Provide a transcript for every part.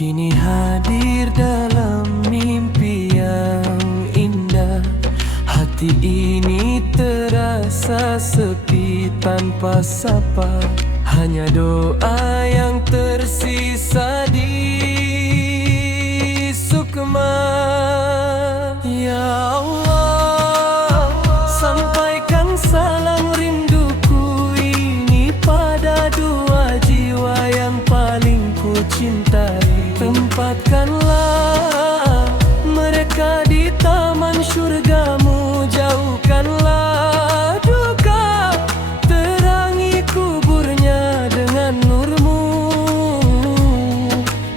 Kini hadir dalam mimpi yang indah. Hati ini terasa sepi tanpa sapa. Hanya doa yang tersisa di sukma. Ya Allah, sampaikan salam rinduku ini pada dua jiwa yang paling ku cintai. Tempatkanlah mereka di taman syurgamu, jauhkanlah duka, terangi kuburnya dengan nurmu.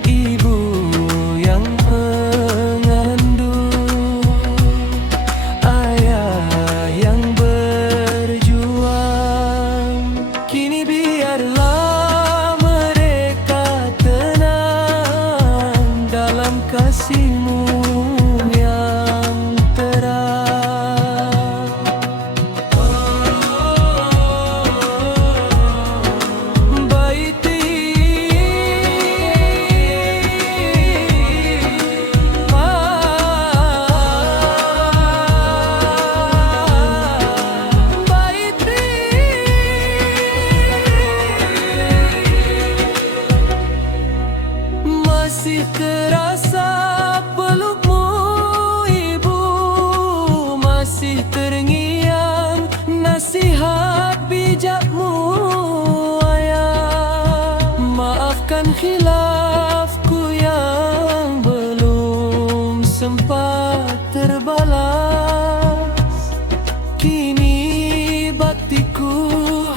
Ibu yang mengandung, ayah yang berjuang, kini biarlah mereka tenang dalam kasihmu yang terang. Baiti masih terasa pelukmu ibu, masih terngiang nasihat bijakmu ayah. Maafkan khilafku yang belum sempat terbalas. Kini baktiku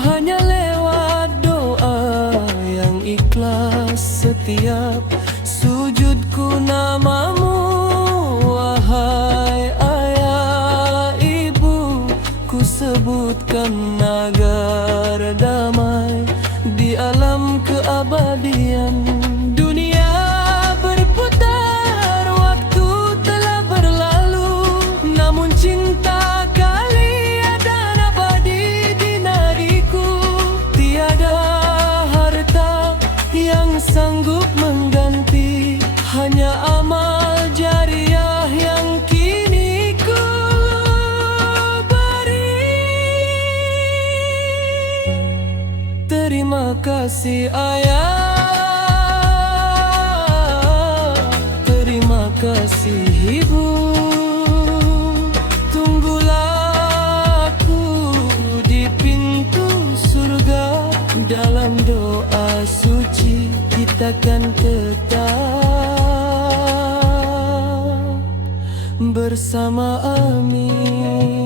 hanya lewat doa yang ikhlas. Setiap sujudku namamu, wahai ayah ibu, ku sebutkan agar damai di alam keabadian. Dunia berputar, waktu telah berlalu, namun cinta kalian dan abadi di nadiku. Tiada harta yang sanggup mengganti, hanya amal jariah yang kini ku beri. Terima kasih ayah, terima kasih ibu. Tunggulah aku di pintu surga, dalam doa suci kita kan tetap bersama. Amin.